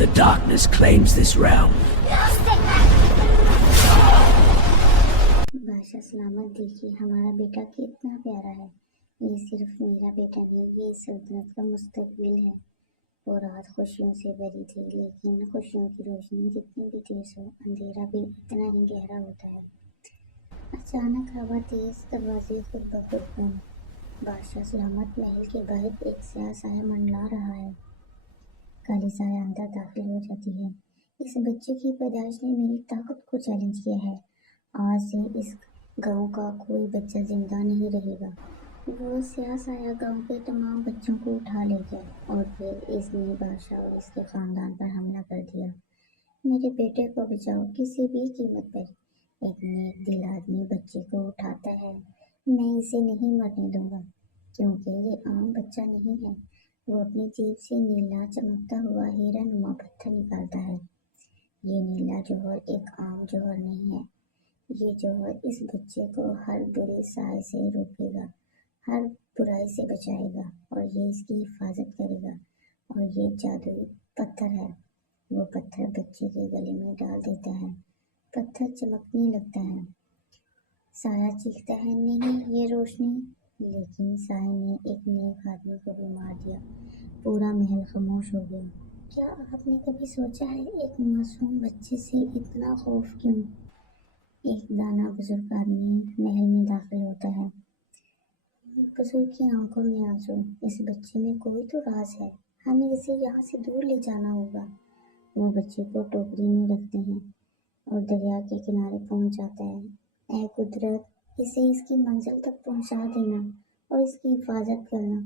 The darkness claims this realm. बादशाह सलामत, देखिए हमारा बेटा कितना प्यारा है। ये सिर्फ मेरा बेटा नहीं, ये सल्तनत का मुस्तकबिल है। वो रात खुशियों से भरी थी, लेकिन खुशियों की रोशनी जितनी भी तेज हो, अंधेरा भी इतना ही गहरा होता है। अचानक हवा तेज, दरवाजे खुद ब खुद बंद। बादशाह सलामत, महल के बाहर एक स्याह साया मंडला रहा है। काली साया अंदर दाखिल हो जाती है। इस बच्चे की पैदाइश ने मेरी ताकत को चैलेंज किया है। आज से इस गांव का कोई बच्चा जिंदा नहीं रहेगा। वो स्याह साया गांव के तमाम बच्चों को उठा ले गया और फिर इसने बादशाह और इसके खानदान पर हमला कर दिया। मेरे बेटे को बचाओ, किसी भी कीमत पर। एक नेक दिल आदमी बच्चे को उठाता है। मैं इसे नहीं मरने दूंगा, क्योंकि ये आम बच्चा नहीं है। वो अपनी जेब से नीला चमकता हुआ हीरा नुमा पत्थर निकालता है। ये नीला जौहर एक आम जौहर नहीं है। ये जौहर इस बच्चे को हर बुरे साए से रोकेगा, हर बुराई से बचाएगा और ये इसकी हिफाजत करेगा। और ये जादुई पत्थर है। वो पत्थर बच्चे के गले में डाल देता है। पत्थर चमकने लगता है। साया चीखता है, नहीं ये रोशनी। लेकिन साए ने एक नेक आदमी को भी मार दिया। पूरा महल खामोश हो गया। क्या आपने कभी सोचा है, एक मासूम बच्चे से इतना खौफ क्यों? एक दाना बुजुर्ग आदमी महल में दाखिल होता है। बुजुर्ग की आंखों में आंसू। इस बच्चे में कोई तो राज है, हमें इसे यहाँ से दूर ले जाना होगा। वो बच्चे को टोकरी में रखते हैं और दरिया के किनारे पहुंच जाता है। ऐ कुदरत, इसे इसकी मंजिल तक पहुंचा देना और इसकी हिफाजत करना।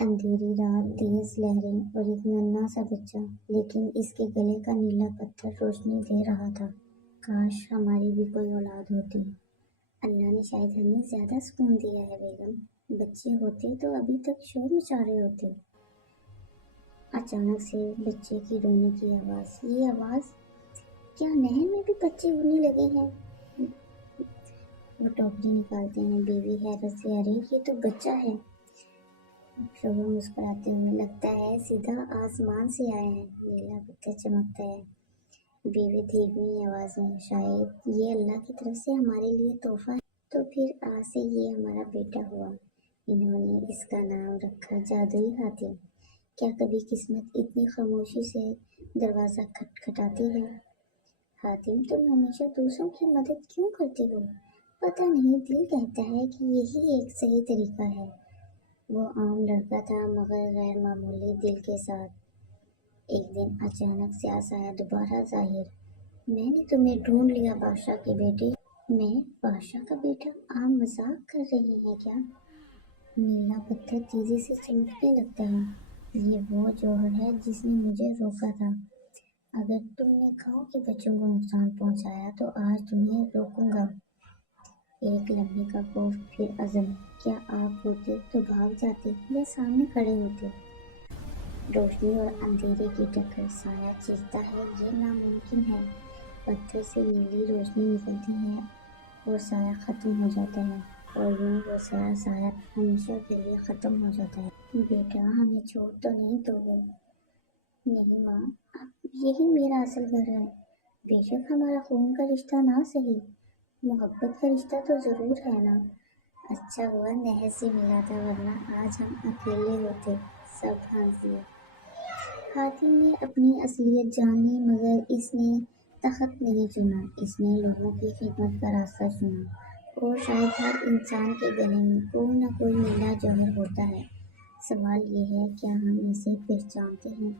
अंधेरी रात, तेज लहरें और एक नन्हा सा बच्चा, लेकिन इसके गले का नीला पत्थर रोशनी दे रहा था। काश हमारी भी कोई औलाद होती। अल्लाह ने शायद हमें ज्यादा सुकून दिया है बेगम। बच्चे होते तो अभी तक शोर मचा रहे होते। अचानक से बच्चे की रोने की आवाज। ये आवाज, क्या नहर में भी बच्चे उड़ने लगे हैं? वो टोकरी निकालते हैं। बीवी हैरत से, अरे ये तो बच्चा है। शोभा मुस्कुराते हुए, लगता है सीधा आसमान से आया है। नीला पत्थर चमकता है। बीवी धीमी आवाज में, शायद ये अल्लाह की तरफ से हमारे लिए तोहफा है। तो फिर आज से ये हमारा बेटा हुआ। इन्होंने इसका नाम रखा जादुई हातिम। क्या कभी किस्मत इतनी खामोशी से दरवाजा खटखटाती है? हातिम, तुम हमेशा दूसरों की मदद क्यों करते हो? पता नहीं, दिल कहता है कि यही एक सही तरीका है। वो आम लड़का था, मगर गैर मामूली दिल के साथ। एक दिन अचानक स्याह साया दोबारा जाहिर। मैंने तुम्हें ढूंढ लिया बादशाह के बेटे। मैं बादशाह का बेटा? आप मजाक कर रही हैं क्या? नीला पत्थर तेजी से चमकने लगता है। ये वो जौहर है जिसने मुझे रोका था। अगर तुमने गांव के बच्चों को नुकसान पहुंचाया तो आज तुम्हें रोकूंगा। एक लम्हे का खौफ, फिर अज़म। क्या आप होते तो भाग जाते या सामने खड़े होते? रोशनी और अंधेरे की टक्कर। साया चीखता है, ये नामुमकिन है। पत्थर से नीली रोशनी निकलती है और साया खत्म हो जाता है। और यूं वो साया हमेशा के लिए खत्म हो जाता है। बेटा, हमें छोड़ तो नहीं दोगे? नहीं माँ, अब यही मेरा असल घर है। बेशक हमारा खून का रिश्ता ना सही, मोहब्बत का रिश्ता तो जरूर है ना। अच्छा हुआ नहर से मिला था, वरना आज हम अकेले होते। सब हंस दिए। हातिम ने अपनी असलियत जान ली, मगर इसने तख्त नहीं चुना। इसने लोगों की खिदमत का रास्ता चुना। और शायद हर इंसान के गले में कोई ना कोई नीला जौहर होता है। सवाल ये है, क्या हम इसे पहचानते हैं?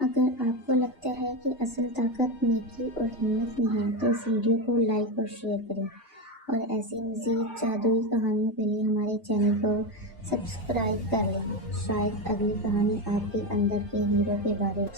अगर आपको लगता है कि असल ताकत नेकी और हिम्मत में है, तो इस वीडियो को लाइक और शेयर करें। और ऐसी मज़ीद जादुई कहानियों के लिए हमारे चैनल को सब्सक्राइब कर लें। शायद अगली कहानी आपके अंदर के हीरो के बारे में